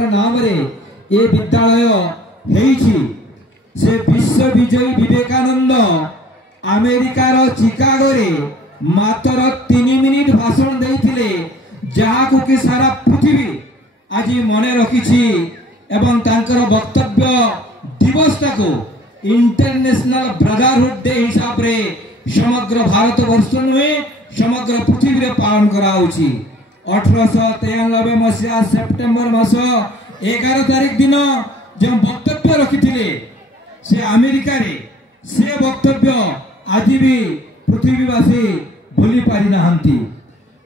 नाम रे ए विद्यालय हेइछि। से विश्व विजयी विवेकानंद अमेरिकार चिकागो रे मात्र 3 मिनिट भाषण देइथिले, जहाकु कि सारा पृथ्वी आज मन रखिछि एवं तांकर वक्तव्य दिवस को इंटरनेशनल ब्रदरहुड डे हिसाब रे समग्र भारत वर्ष नुहे समग्र पृथ्वी रे पालन कराउछि। 1893 मसीहा सेप्टेम्बर मास 11 तारिख दिन जो वक्तव्य रखिथिले से अमेरिका रे, से वक्तव्य आज भी पृथ्वीवासी भूली पारि नाहंती।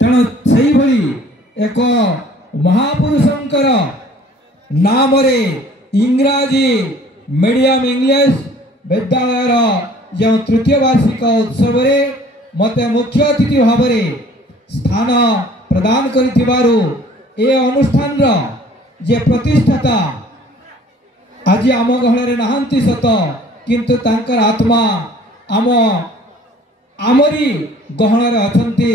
तेणु सही भली एक महापुरुषंकर नाम रे इंग्राजी मीडियम इंग्लिश विद्यालय जो तृतीय वार्षिक उत्सव रे मते मुख्य अतिथि भाव स्थान प्रदान करिथिबारु ए अनुष्ठान जे प्रतिष्ठाता आज आम गहन नाहंती सत, किंतु तांकर आत्मा आमरी गहन अछंती।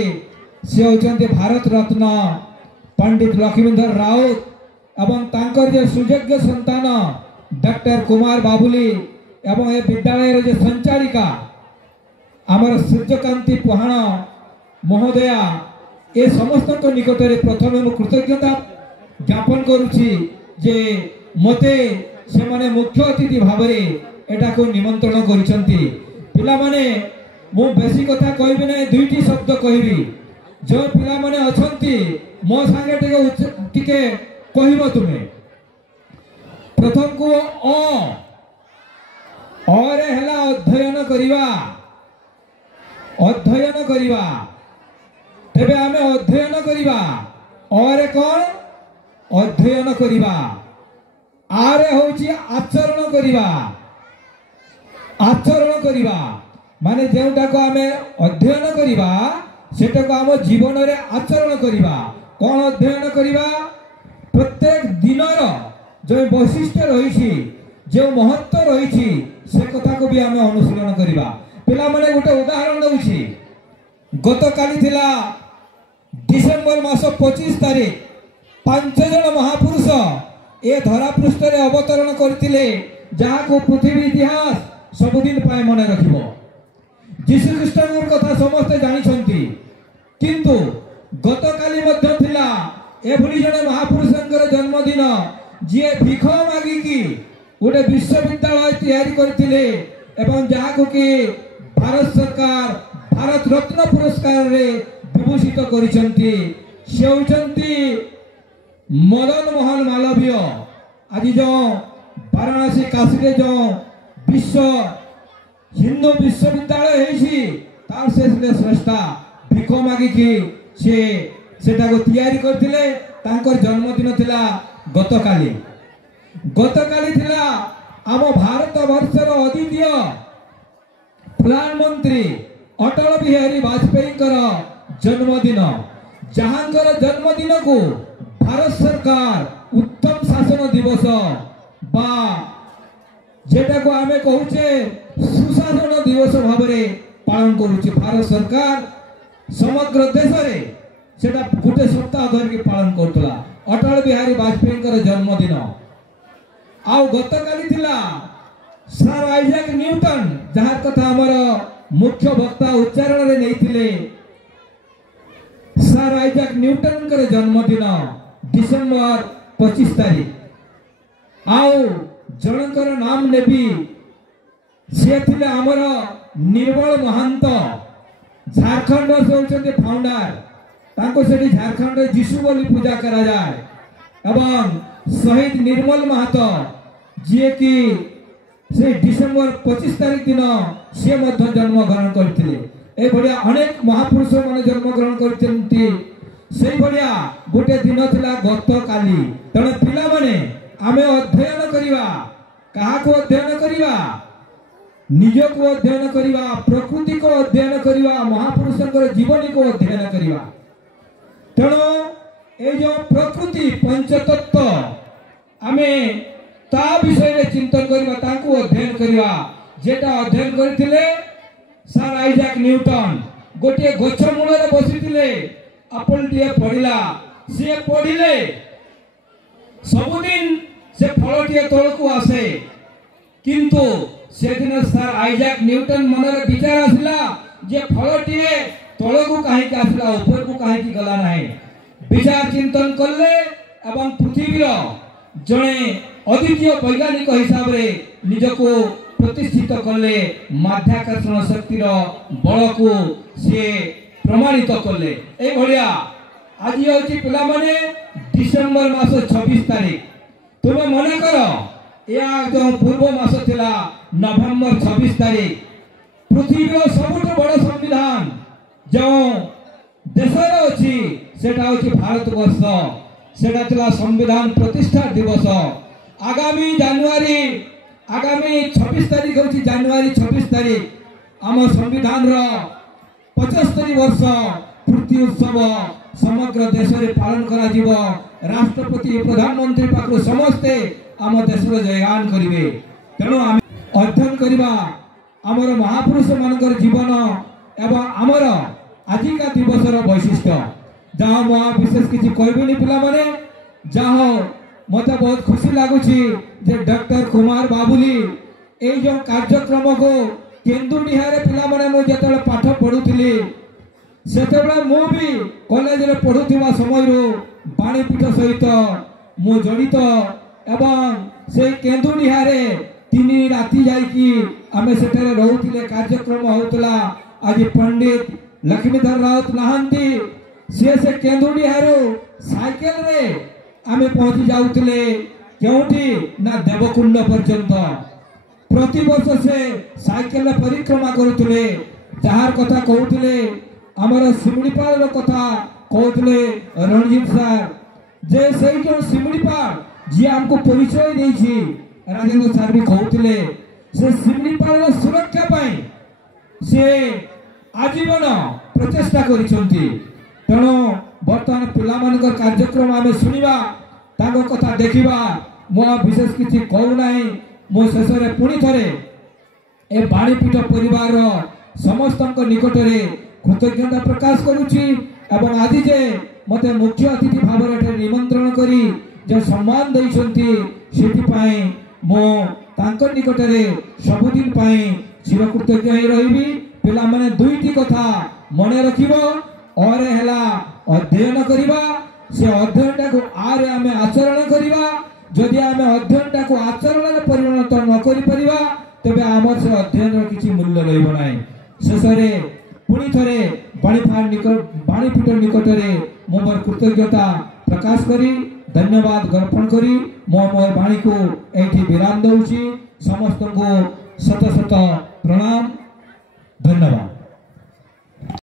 से होचंती भारत रत्न पंडित लक्ष्मीधर राउत एवं तांकर जे सुयोग्य संतान डॉक्टर कुमार बाबुली एवं ए विद्यालय जे संचालिका आमर सूर्यकांति पुहाण महोदया, ए समस्त निकट में प्रथम मु कृतज्ञता ज्ञापन करुछि जे मते से माने मुख्य अतिथि भाव एटा को निमंत्रण करिसंती। पिला माने मु बेसी कथा कहबी नै, दुईटी शब्द कहबी। जो पिला माने अछंती मो संगे टिके कहबो तुमे। प्रथम को अरे हला अध्ययन करिवा, अध्ययन करिवा। तेबे आमे अध्ययन करिवा। अरे कोन अध्ययन करिवा, आरे होची आचरण करिवा। आचरण करिवा माने जेउटा को आमे अध्ययन करिवा सेटा को आम जीवन रे आचरण करिवा। कोन अध्ययन करिवा? प्रत्येक दिनर जो वैशिष्ट्य रही, जो महत्व रही, से कथा को भी आम अनुशीलन करिवा। पिला माने गोटे उदाहरण दउछि। गत काली थिला डिसेंबर मास 25 तारिख 5 जन महापुरुष ए धरा पृष्ठ रे अवतरण करथिले, जहा को पृथ्वी इतिहास सबुदिन पाए मन रखिबो। जीशु ख्रीष्टनर कथा समस्त जानिछंती, किंतु गत काली मध्य थिला एभली जने महापुरुषंकर जन्मदिन जे भिख मागी की गोटे विश्वविद्यालय तैयारी करथिले एवं जहा को कि भारत सरकार भारत रत्न पुरस्कार रे विभूषित करिसंती। से होचंती मदन मोहन मालवीय। आज जो वाराणसी काशी रे जो विश्व हिंदू विश्वविद्यालय है तार से श्रेष्ठा भिख मागी की सेटा को तैयारी करथिले। तांकर जन्मदिन थिला गतकाली। गतकाली थिला आम भारत वर्षर अद्वितीय प्रधानमंत्री अटल बिहारी वाजपेयी जन्मदिन, जहांकर जन्मदिन को भारत सरकार उत्तम शासन दिवस बा जेटा को आमे कहूचे सुशासन दिवस भाव पालन करुचे। भारत सरकार समग्र देश रे सेटा गोटे सप्ताह धरिक पालन करतला अटल बिहारी वाजपेयी जन्मदिन। आउ गतकाली थिला सर आइजैक न्यूटन, जहार कथा हमर मुख्य वक्ता उच्चारण रे नैथिले। सर आइजैक न्यूटन जन्मदिन डिसेंबर 25 तारिख। आउ जनकर नाम नेबी, से थिले हमर निर्मल महंत, झारखंड से होचंते फाउंडर। तांको सेठी झारखंड रे जीशु बोली पूजा करा जाय। एवं शहीद निर्मल महतो जे कि से डिसेंबर 25 तारिख दिन से मध्य जन्म ग्रहण करथिले। ए भलिया अनेक महापुरुष माने जन्म ग्रहण करथिंती। सेई भलिया गोटे दिन थिला गतकाली। तणे पिला माने आमे अध्ययन करिवा। कहा को अध्ययन करिवा? निज को अध्ययन करिवा, प्रकृति को अध्ययन करिवा, महापुरुषंकर जीवनी को अध्ययन करिवा। तेणु ए जो प्रकृति पंचतत्व आमे ता विषय रे चिंतन करिवा, तांको अध्ययन करिवा। जेटा अध्ययन करथिले सर आइजैक न्यूटन। गोटे गछ मूल रे बसिथिले, आपण टिए पढिला, से पढिले, सबुदिन से फलटिए तलकू आसे किंतु से दिन सर आइजैक न्यूटन मनर विचार आसिला जे फलटिए तलकू काहे के आसिला ऊपर को काहे की गला नाही विचार चिंतन करले एवं पृथ्वीर जणे अद्वितीय वैज्ञानिक हिसाब रे निजको प्रतिष्ठित करले माध्याकर्षण शक्तिर बल को से प्रमाणित करले ए भलिया आज होची पिला माने डिसेंबर मास 26 तारीख तुमे मने करो या जो पूर्व मास थिला नवंबर 26 तारीख पृथ्वीर सबुठ बड़ संविधान जो देशर अछि सेटा होची भारत वर्ष सेटा थिला संविधान प्रतिष्ठा दिवस आगामी 26 तारीख होची जनवरी 26 तारीख आम संविधान रो 75 वर्ष पूर्ति उत्सव समग्र देश रे पालन करा जीवो राष्ट्रपति प्रधानमंत्री पाखु समस्ते आम देश रो जयगान करिवे तेणु आम अध्ययन करिबा हमर महापुरुष मानकर जीवन एवं हमर आजिका दिवसर वैशिष्ट्य जहाँ मुआ विशेष किसी कहबेनी पिला माने जहाँ मते बहुत खुशी लागुची जे डॉक्टर कुमार बाबुली ए जो कार्यक्रम को केन्दुनिहारे पिला माने मु जेतले पाठ पढुथिली सेतेबेले मु भी कॉलेज रे पढुथिबा समय रो बाणीपीठ सहित मु जड़ित एवं से केन्दुनिहारे 3 राति जाई की आमे सेठारे रहउथिले कार्यक्रम होतला आज पंडित लक्ष्मीधर राउत नहांती से केन्दुनिहारो साइकेल रे आमे पहुंची जाउथिले केउठी ना देवकुंड पर्यंत प्रति वर्ष से साइकेल परिक्रमा करुथिले जहार कथा कहउथिले हमर सिमड़ीपाल रो कथा कहउथिले रणजीत सर जे सेई जो सिमड़ीपाल जे हमको परिचय देछि राजेंद्र सर भी कहउथिले से सिमड़ीपाल रो सुरक्षा पाई से आजीवन प्रचेष्टा करिसंती तेणु बर्तमान पिला मानकर कार्यक्रम आमे सुनिबा ताको कथा देखिबा मो विशेष किछि कहू नाही मो शेषरे पुणी थरे ए बाणीपीठ परिवार समस्त निकट में कृतज्ञता प्रकाश करुछि एवं आज जे मते मुख्य अतिथि भाव में निमंत्रण करी जो सम्मान दैछंती सेति पाई मो तांको निकट में सबुदिन पाई चिरकृतज्ञ होई रहिबी पिला माने दुईटी कथा मने रखिबो और हेला अध्ययन करिबा से अध्ययनटा को आरे आमे आचरण करिबा जदि आमे अध्ययनटा को आचरण रे परिणत न करि परिबा तबे आमर से अध्ययन रो किछि मूल्य रहइबो नाही शेषरे पुणी थरे बाणीपीठ निकट रे मोर कृतज्ञता प्रकाश करी धन्यवाद अर्पण करी मोर बाणी को एठी विराम दउछि समस्त को शत शत प्रणाम।